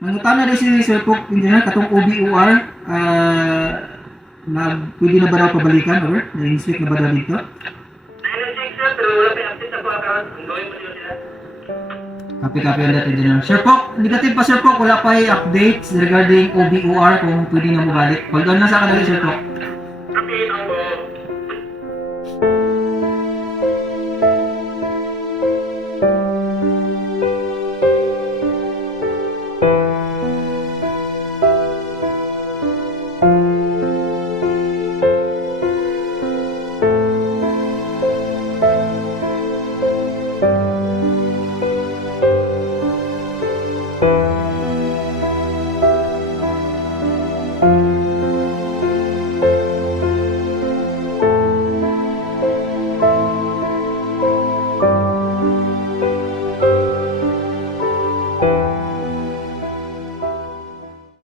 Nangutana rin si Sir Cook, engineer, katong OBOR, pwede na ba daw pabalikan or na-inspect na ba daw dito? Na-check sir, pero wala pa yung update sa account. Ang gawin mo nila sila. Copy ulit, engineer. Sir Cook, negative pa Sir Cook, wala pa yung updates regarding OBOR kung pwede na mabalik. Hold on na sa kanali Sir Cook. Copy, ako.